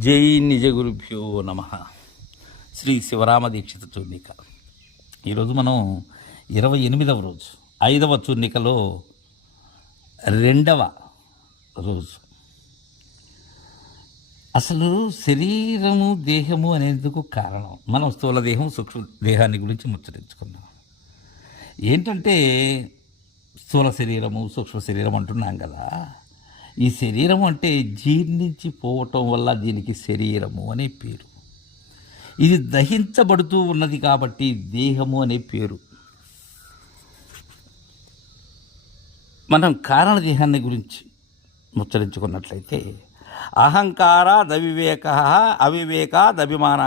జై నిజ గురుభ్యో నమ. శ్రీ శివరామ దీక్షిత చూర్ణిక. ఈరోజు మనం ఇరవై ఎనిమిదవ రోజు ఐదవ చూర్ణికలో రెండవ రోజు. అసలు శరీరము దేహము అనేందుకు కారణం? మనం స్థూల దేహం సూక్ష్మ దేహాన్ని గురించి ముచ్చరించుకున్నాం ఏంటంటే స్థూల శరీరము సూక్ష్మ శరీరం అంటున్నాం కదా. ఈ శరీరం అంటే జీర్ణించిపోవటం వల్ల దీనికి శరీరము అనే పేరు. ఇది దహించబడుతూ ఉన్నది కాబట్టి దేహము అనే పేరు. మనం కారణదేహాన్ని గురించి ముచ్చరించుకున్నట్లయితే అహంకార దవివేక అవివేక దభిమాన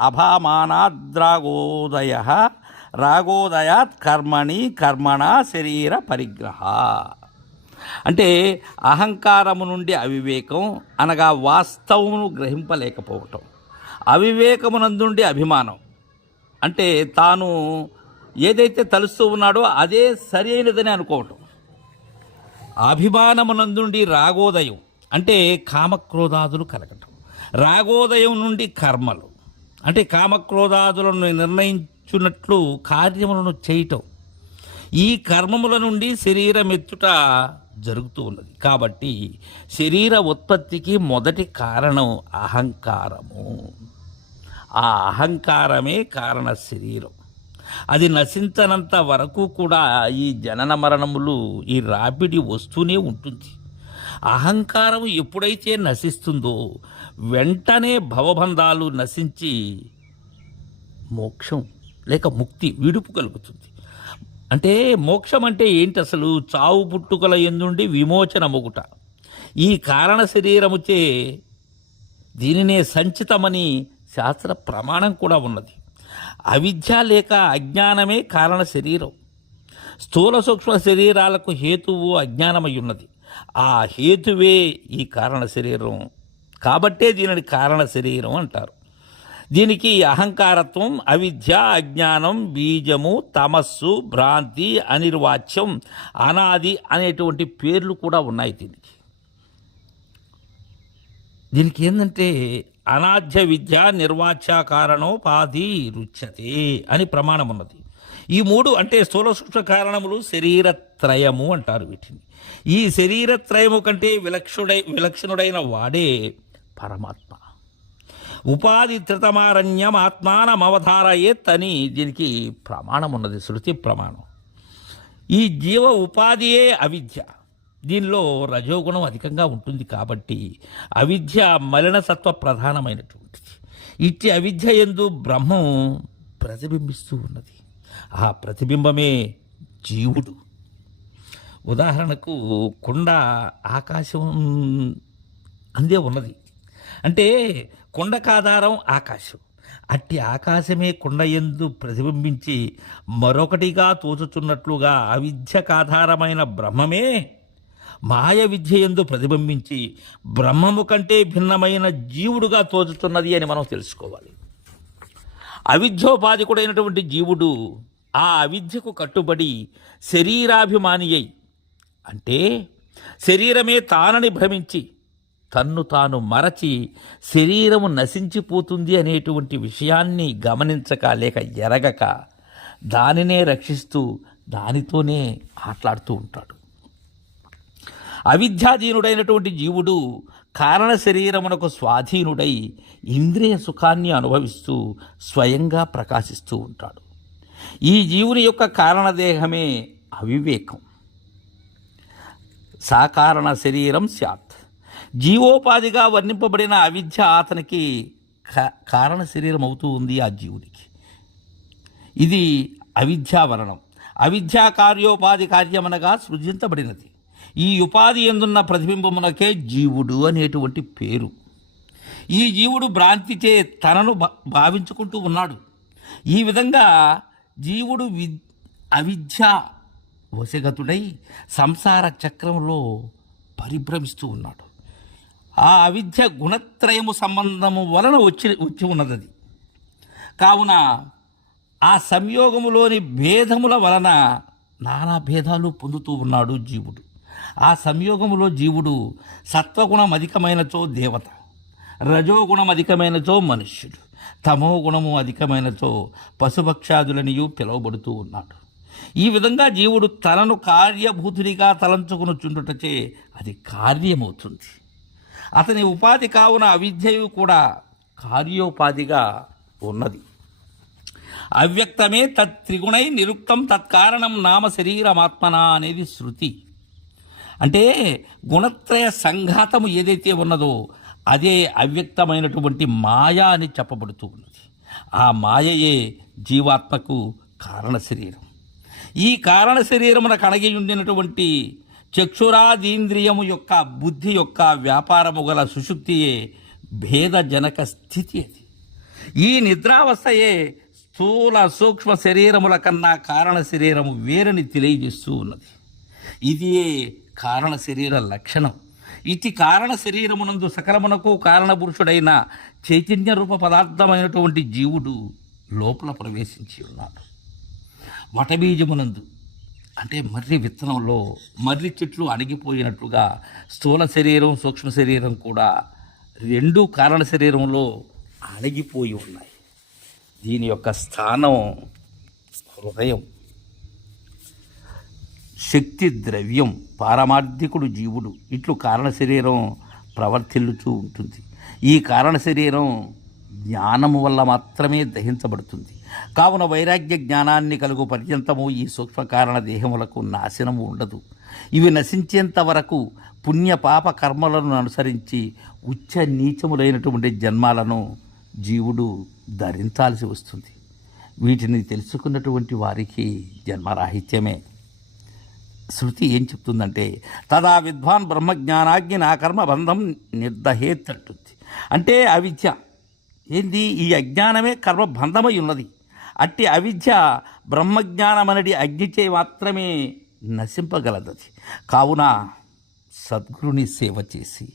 అభామానాద్రాగోదయ రాగోదయాత్ కర్మణి కర్మణ శరీర పరిగ్రహ. అంటే అహంకారము నుండి అవివేకం అనగా వాస్తవమును గ్రహింపలేకపోవటం. అవివేకమునందుండి అభిమానం. అంటే తాను ఏదైతే తలుస్తూ ఉన్నాడో అదే సరి అయినదని అనుకోవటం. అభిమానమునందుండి రాగోదయం అంటే కామక్రోధాదులు కలగటం. రాగోదయం నుండి కర్మలు అంటే కామక్రోధాదులను నిర్ణయించున్నట్లు కార్యములను చేయటం. ఈ కర్మముల నుండి శరీరం ఎత్తుట జరుగుతూ ఉన్నది. కాబట్టి శరీర ఉత్పత్తికి మొదటి కారణం అహంకారము. ఆ అహంకారమే కారణ శరీరం. అది నశించనంత వరకు కూడా ఈ జనన మరణములు ఈ రాపిడి వస్తూనే ఉంటుంది. అహంకారం ఎప్పుడైతే నశిస్తుందో వెంటనే భవబంధాలు నశించి మోక్షం లేక ముక్తి విడుపు కలుగుతుంది. అంటే మోక్షం అంటే ఏంటి అసలు చావు పుట్టుకల ఎందుండి విమోచన మొగుట ఈ కారణ శరీరముచే దీనినే సంచితమని శాస్త్ర ప్రమాణం కూడా ఉన్నది. అవిద్య లేక అజ్ఞానమే కారణ శరీరం. స్థూల సూక్ష్మ శరీరాలకు హేతువు అజ్ఞానమై ఉన్నది ఆ హేతువే ఈ కారణ శరీరం. కాబట్టే దీనిని కారణ శరీరం అంటారు. దీనికి అహంకారత్వం అవిద్య అజ్ఞానం బీజము తమస్సు భ్రాంతి అనిర్వాచ్యం అనాది అనేటువంటి పేర్లు కూడా ఉన్నాయి దీనికి. దీనికి ఏంటంటే అనాధ్య విద్య నిర్వాచ్య కారణోపాధి రుచ్యతే అని ప్రమాణం ఉన్నది. ఈ మూడు అంటే స్థూల సూక్ష్మ కారణములు శరీరత్రయము అంటారు వీటిని. ఈ శరీరత్రయము కంటే విలక్షుడై విలక్షణుడైన వాడే పరమాత్మ. ఉపాధి త్రితమారణ్యం దీనికి ప్రమాణం ఉన్నది శృతి ప్రమాణం. ఈ జీవ ఉపాధియే అవిద్య. దీనిలో రజోగుణం అధికంగా ఉంటుంది కాబట్టి అవిద్య మలినసత్వ ప్రధానమైనటువంటిది. ఇట్టి అవిద్య ఎందు బ్రహ్మం ప్రతిబింబిస్తూ ఉన్నది. ఆ ప్రతిబింబమే జీవుడు. ఉదాహరణకు కుండ ఆకాశం అందే ఉన్నది. అంటే కుండకాధారం ఆకాశం. అట్టి ఆకాశమే కుండ ఎందు ప్రతిబింబించి మరొకటిగా తోచుచున్నట్లుగా అవిద్యకాధారమైన బ్రహ్మమే మాయ విద్య ఎందు ప్రతిబింబించి బ్రహ్మము కంటే భిన్నమైన జీవుడుగా తోచుతున్నది అని మనం తెలుసుకోవాలి. అవిద్యోపాధికుడైనటువంటి జీవుడు ఆ అవిద్యకు కట్టుబడి శరీరాభిమాని అయి అంటే శరీరమే తానని భ్రమించి తన్ను తాను మరచి శరీరము నశించిపోతుంది అనేటువంటి విషయాన్ని గమనించక లేక ఎరగక దానినే రక్షిస్తూ దానితోనే ఆటలాడుతూ ఉంటాడు. అవిద్యాధీనుడైనటువంటి జీవుడు కారణ శరీరమునకు స్వాధీనుడై ఇంద్రియ సుఖాన్ని అనుభవిస్తూ స్వయంగా ప్రకాశిస్తూ ఉంటాడు. ఈ జీవుని యొక్క కారణదేహమే అవివేకం. సాకారణ శరీరం స్యాత్. జీవోపాధిగా వర్ణింపబడిన అవిద్య అతనికి కా- కారణ శరీరం అవుతూ ఉంది ఆ జీవునికి. ఇది అవిద్యావరణం. అవిద్యా కార్యోపాధి కార్యమనగా సృజించబడినది. ఈ ఉపాధి ఎందున్న ప్రతిబింబమునకే జీవుడు అనేటువంటి పేరు. ఈ జీవుడు భ్రాంతిచే తనను భా- భావించుకుంటూ ఉన్నాడు. ఈ విధంగా జీవుడు వి అవిద్య వశగతుడై సంసార చక్రంలో పరిభ్రమిస్తూ ఉన్నాడు. ఆ అవిద్య గుణత్రయము సంబంధము వలన వచ్చి వచ్చి ఉన్నది కావున ఆ సంయోగములోని భేదముల వలన నానా భేదాలు పొందుతూ ఉన్నాడు జీవుడు. ఆ సంయోగములో జీవుడు సత్వగుణం అధికమైనచో దేవత రజోగుణం అధికమైనచో మనుష్యుడు తమో గుణము అధికమైనచో పశుపక్షాదులనియు పిలువబడుతూ ఉన్నాడు. ఈ విధంగా జీవుడు తనను కార్యభూతునిగా తలంచుకుని చుండుటచే అది కార్యమవుతుంది. అతని ఉపాధి కావున అవిద్యయు కూడా కార్యోపాధిగా ఉన్నది. అవ్యక్తమే తత్ త్రిగుణై నిరుక్తం తత్కారణం నామ శరీరమాత్మన అనేది శృతి. అంటే గుణత్రయ సంఘాతము ఏదైతే ఉన్నదో అదే అవ్యక్తమైనటువంటి మాయ అని చెప్పబడుతూ ఉన్నది. ఆ మాయయే జీవాత్మకు కారణ శరీరం. ఈ కారణ శరీరమున కణగి ఉండినటువంటి చక్షురాదీంద్రియము యొక్క బుద్ధి యొక్క వ్యాపారము గల సుషుప్తియే భేదజనక స్థితి అది. ఈ నిద్రావస్థయే స్థూల సూక్ష్మ శరీరముల కన్నా కారణ శరీరము వేరని తెలియజేస్తూ ఉన్నది. ఇది కారణ శరీర లక్షణం. ఇది కారణ శరీరమునందు సకలమునకు కారణపురుషుడైన చైతన్య రూప పదార్థమైనటువంటి జీవుడు లోపల ప్రవేశించి ఉన్నాడు. వటబీజమునందు అంటే మర్రి విత్తనంలో మర్రి చెట్లు అణిగిపోయినట్లుగా స్థూల శరీరం సూక్ష్మ శరీరం కూడా రెండు కారణ శరీరంలో అణిగిపోయి ఉన్నాయి. దీని యొక్క స్థానం హృదయం. శక్తి ద్రవ్యం పారమార్థికుడు జీవుడు. ఇట్లు కారణ శరీరం ప్రవర్తిల్లుతూ ఉంటుంది. ఈ కారణ శరీరం జ్ఞానము వల్ల మాత్రమే దహించబడుతుంది. కావున వైరాగ్య జ్ఞానాన్ని కలుగు పర్యంతము ఈ సూక్ష్మ కారణ దేహములకు నాశనము ఉండదు. ఇవి నశించేంత వరకు పుణ్యపాప కర్మలను అనుసరించి ఉచ్చ నీచములైనటువంటి జన్మాలను జీవుడు ధరించాల్సి వస్తుంది. వీటిని తెలుసుకున్నటువంటి వారికి జన్మరాహిత్యమే. శృతి ఏం చెప్తుందంటే తదా విద్వాన్ బ్రహ్మజ్ఞానాగ్ని నా కర్మ బంధం నిర్దహేత్ అంటుంది. అంటే అవిద్య. ఏంది? ఈ అజ్ఞానమే కర్మబంధమై ఉన్నది. అట్టి అవిద్య బ్రహ్మజ్ఞానమనడి అగ్నిచే మాత్రమే నశింపగలదది. కావున సద్గురుని సేవ చేసి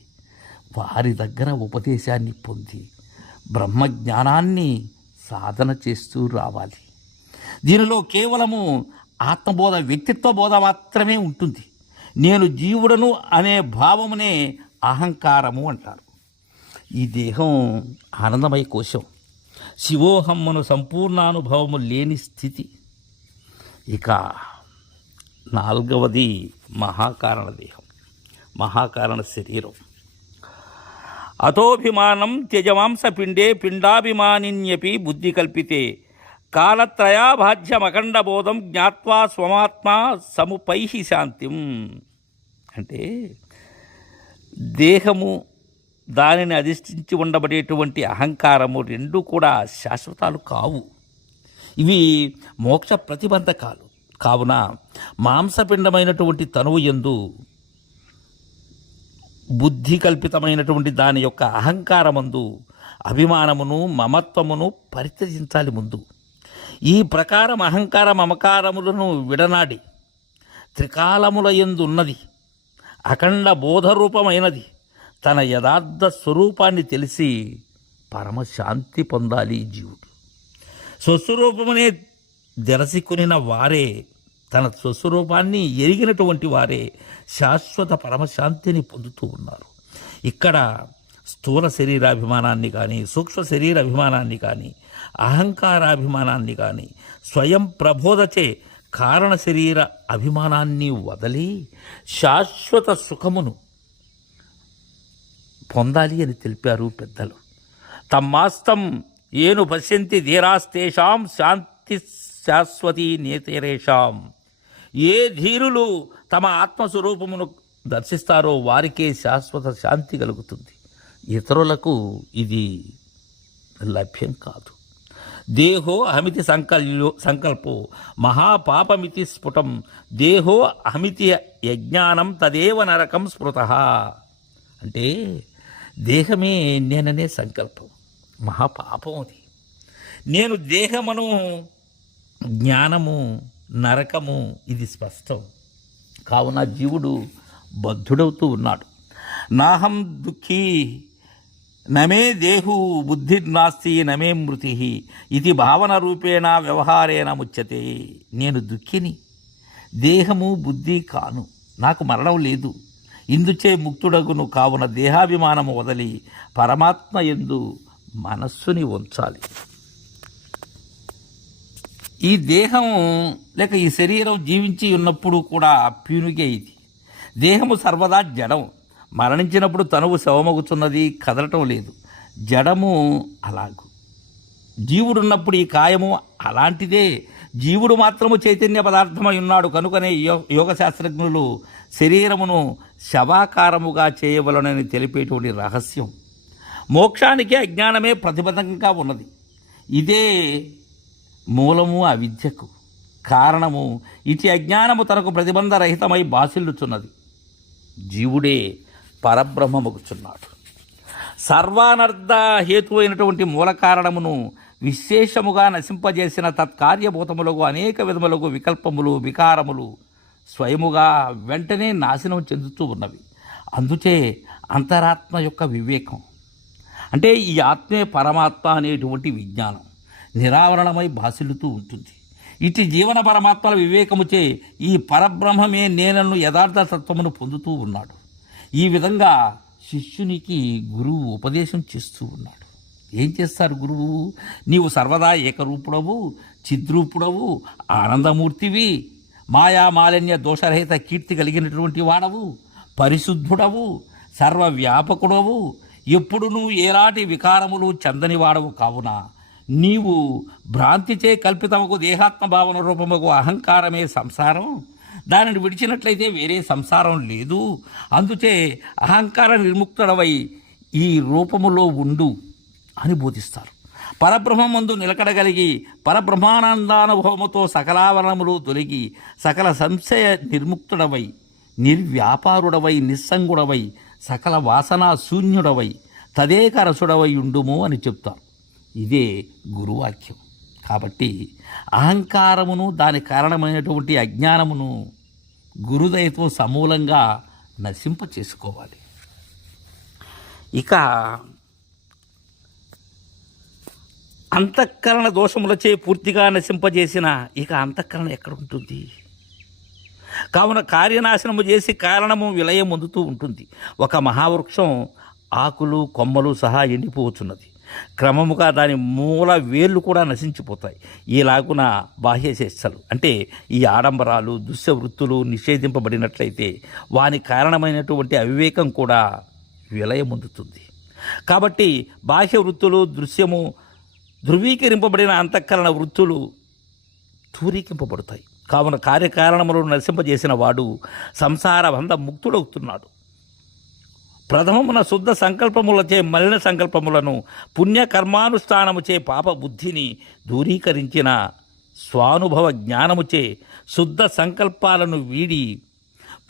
వారి దగ్గర ఉపదేశాన్ని పొంది బ్రహ్మజ్ఞానాన్ని సాధన చేస్తూ రావాలి. దీనిలో కేవలము ఆత్మబోధ వ్యక్తిత్వ బోధ మాత్రమే ఉంటుంది. నేను జీవుడను అనే భావమునే అహంకారము అంటారు. ఈ దేహం ఆనందమయ కోశం. శివోహమ్మను సంపూర్ణానుభవము లేని స్థితి. ఇక నాలుగవది మహాకారణ దేహం మహాకారణ శరీరం. అతోభిమానం త్యజమాంసపిండే పిండాభిమానిన్యపి బుద్ధి కల్పితే కాలత్రయాభాజ్యమఖండబోధం జ్ఞాత్వా స్వమాత్మా సముపైహి శాంతిం. అంటే దేహము దానిని అధిష్ఠించి ఉండబడేటువంటి అహంకారము రెండు కూడా శాశ్వతాలు కావు. ఇవి మోక్ష ప్రతిబంధకాలు. కావున మాంసపిండమైనటువంటి తనువు ఎందు బుద్ధి కల్పితమైనటువంటి దాని యొక్క అహంకారమందు అభిమానమును మమత్వమును పరిత్యజించాలి ముందు. ఈ ప్రకారం అహంకార మమకారములను విడనాడి త్రికాలముల యందు ఉన్నది. అఖండ బోధరూపమైనది. తన యథార్థ స్వరూపాన్ని తెలిసి పరమశాంతి పొందాలి జీవుడు. స్వస్వరూపమునే దెరసికొనిన వారే తన స్వస్వరూపాన్ని ఎరిగినటువంటి వారే శాశ్వత పరమశాంతిని పొందుతూ ఉన్నారు. ఇక్కడ స్థూల శరీరాభిమానాన్ని కానీ సూక్ష్మ శరీర అభిమానాన్ని కానీ అహంకారాభిమానాన్ని కానీ స్వయం ప్రబోధచే కారణ శరీర అభిమానాన్ని వదలి శాశ్వత సుఖమును పొందాలి అని తెలిపారు పెద్దలు. తమ్మాస్తం ఏను పశ్యంతి ధీరాస్తేషాం శాంతి శాశ్వతి నేతరేషాం. ఏ ధీరులు తమ ఆత్మస్వరూపమును దర్శిస్తారో వారికే శాశ్వత శాంతి కలుగుతుంది. ఇతరులకు ఇది లభ్యం కాదు. దేహో అహమితి సంకల్యో సంకల్పో మహాపాపమితి స్ఫుటం. దేహో అహమితి యజ్ఞానం తదేవ నరకం స్మృత. అంటే దేహమే నేననే సంకల్పం. మహాపాపం అది. నేను దేహమను జ్ఞానము నరకము ఇది స్పష్టం. కావున జీవుడు బద్ధుడవుతూ ఉన్నాడు. నాహం దుఃఖీ నమే దేహు బుద్ధిర్నాస్తి నమే మృతి ఇది భావన రూపేణ వ్యవహారేణ ముచ్యతే. నేను దుఃఖిని. దేహము బుద్ధి కాను. నాకు మరణం లేదు. ఇందుచే ముక్తుడగును కావున దేహాభిమానము వదలి పరమాత్మ ఎందు మనస్సుని ఉంచాలి. ఈ దేహం లేక ఈ శరీరం జీవించి ఉన్నప్పుడు కూడా పీనుగే ఇది. దేహము సర్వదా జడం మరణించినప్పుడు తనువు శవమగుతున్నది కదలటం లేదు. జడము అలాగు. జీవుడున్నప్పుడు ఈ కాయము అలాంటిదే. జీవుడు మాత్రము చైతన్య పదార్థమై ఉన్నాడు కనుకనే యో- యోగ శాస్త్రజ్ఞులు శరీరమును శవాకారముగా చేయవలనని తెలిపేటువంటి రహస్యం. మోక్షానికి అజ్ఞానమే ప్రతిబంధకంగా ఉన్నది. ఇదే మూలము అవిద్యకు. కారణము ఇటు అజ్ఞానము తనకు ప్రతిబంధరహితమై బాసిల్లుచున్నది. జీవుడే పరబ్రహ్మముగుచున్నాడు. సర్వానర్థ హేతువైనటువంటి మూల కారణమును విశేషముగా నశింపజేసిన తత్కార్యభూతములకు అనేక విధములకు వికల్పములు వికారములు స్వయముగా వెంటనే నాశనం చెందుతూ ఉన్నవి. అందుచే అంతరాత్మ యొక్క వివేకం. అంటే ఈ ఆత్మే పరమాత్మ అనేటువంటి విజ్ఞానం నిరావరణమై భాసిల్లుతూ ఉంటుంది. ఇటు జీవన పరమాత్మల వివేకముచే ఈ పరబ్రహ్మమే నేనను యథార్థ తత్వమును పొందుతూ ఉన్నాడు. ఈ విధంగా శిష్యునికి గురువు ఉపదేశం చేస్తూ ఉన్నాడు. ఏం చేస్తారు గురువు? నీవు సర్వదా ఏకరూపుడవు చిద్రూపుడవు ఆనందమూర్తివి మాయా మాలిన్య దోషరహిత కీర్తి కలిగినటువంటి వాడవు పరిశుద్ధుడవు సర్వవ్యాపకుడవు. ఎప్పుడు నువ్వు ఏలాంటి వికారములు చెందని వాడవు కావున నీవు భ్రాంతిచే కల్పితముకు దేహాత్మ భావన రూపముకు అహంకారమే సంసారం. దానిని విడిచినట్లయితే వేరే సంసారం లేదు. అందుచే అహంకార నిర్ముక్తుడవై ఈ రూపములో ఉండు. అని బోధిస్తారు. పరబ్రహ్మమందు నిలకడగలిగి పరబ్రహ్మానందానుభవముతో సకలావరణములు తొలగి సకల సంశయ నిర్ముక్తుడవై నిర్వ్యాపారుడవై నిస్సంగుడవై సకల వాసనా శూన్యుడవై తదేక రసుడవై ఉండుము అని చెప్తారు. ఇదే గురువాక్యం. కాబట్టి అహంకారమును దాని కారణమైనటువంటి అజ్ఞానమును గురుదయతో సమూలంగా నశింప చేసుకోవాలి ఇక అంతఃకరణ దోషములచే పూర్తిగా నశింపజేసిన ఇక అంతఃకరణ ఎక్కడ ఉంటుంది కావున కార్యనాశనము చేసి కారణము విలయం అందుతూ ఉంటుంది. ఒక మహావృక్షం ఆకులు కొమ్మలు సహా ఎండిపోవచ్చున్నది. క్రమముగా దాని మూల వేళ్ళు కూడా నశించిపోతాయి. ఈలాగున బాహ్య చేష్టలు అంటే ఈ ఆడంబరాలు దుశ్యవృత్తులు నిషేధింపబడినట్లయితే వాని కారణమైనటువంటి అవివేకం కూడా విలయమొందుతుంది. కాబట్టి బాహ్య వృత్తులు దృశ్యము ధృవీకరింపబడిన అంతఃకరణ వృత్తులు దూరీకింపబడతాయి కావున కార్యకారణములను నరసింపజేసిన వాడు సంసార బంధ ముక్తుడవుతున్నాడు. ప్రథమమున శుద్ధ సంకల్పములచే మలిన సంకల్పములను పుణ్యకర్మానుష్ఠానముచే పాప బుద్ధిని దూరీకరించిన స్వానుభవ జ్ఞానముచే శుద్ధ సంకల్పాలను వీడి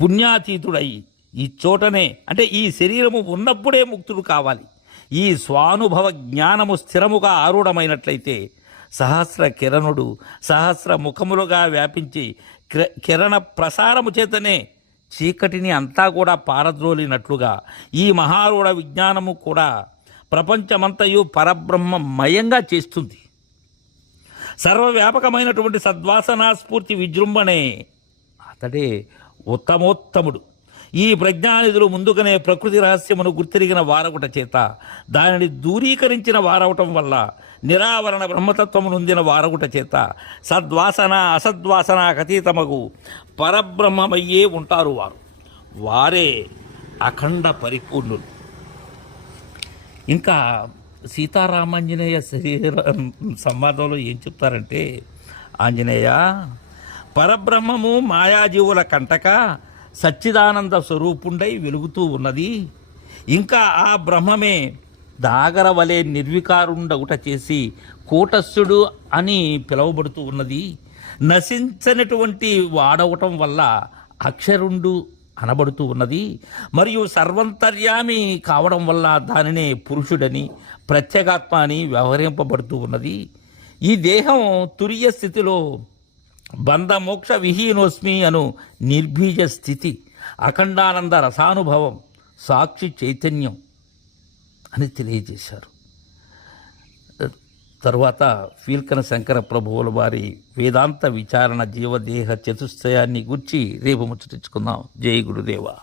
పుణ్యాతీతుడై ఈ చోటనే అంటే ఈ శరీరము ఉన్నప్పుడే ముక్తుడు కావాలి. ఈ స్వానుభవ జ్ఞానము స్థిరముగా ఆరూఢమైనట్లయితే సహస్ర కిరణుడు సహస్ర ముఖములుగా వ్యాపించి కిరణ ప్రసారము చేతనే చీకటిని అంతా కూడా పారద్రోలినట్లుగా ఈ మహారూఢ విజ్ఞానము కూడా ప్రపంచమంతయు పరబ్రహ్మమయంగా చేస్తుంది. సర్వవ్యాపకమైనటువంటి సద్వాసనా స్ఫూర్తి విజృంభణే అతడే ఉత్తమోత్తముడు. ఈ ప్రజ్ఞానిధులు ముందుగానే ప్రకృతి రహస్యమును గుర్తిరిగిన వారగుట చేత దానిని దూరీకరించిన వారవటం వల్ల నిరావరణ బ్రహ్మతత్వమును నొందిన వారగుట చేత సద్వాసన అసద్వాసన అతీతమగు పరబ్రహ్మమయ్యే ఉంటారు వారు. వారే అఖండ పరిపూర్ణులు. ఇంకా సీతారామాంజనేయ శరీర సంవాదంలో ఏం చెప్తారంటే ఆంజనేయ పరబ్రహ్మము మాయాజీవుల కంటక సచ్చిదానంద స్వరూపుండై వెలుగుతూ ఉన్నది. ఇంకా ఆ బ్రహ్మమే దాగర వలె నిర్వికారుండగుట చేసి కూటస్థుడు అని పిలువబడుతూ ఉన్నది. నశించనటువంటి వాడవటం వల్ల అక్షరుండు అనబడుతూ ఉన్నది. మరియు సర్వంతర్యామి కావడం వల్ల దానినే పురుషుడని ప్రత్యేగాత్మ అని వ్యవహరింపబడుతూ ఉన్నది. ఈ దేహం తురియ స్థితిలో బంధమోక్ష విహీనోస్మి అను నిర్బీజ స్థితి అఖండానంద రసానుభవం సాక్షి చైతన్యం అని తెలియజేశారు. తరువాత ఫీల్కన శంకర ప్రభువుల వారి వేదాంత విచారణ జీవదేహ చతుష్టయాన్ని గుర్చి రేపు ముచ్చటించుకుందాం. జై గురుదేవా.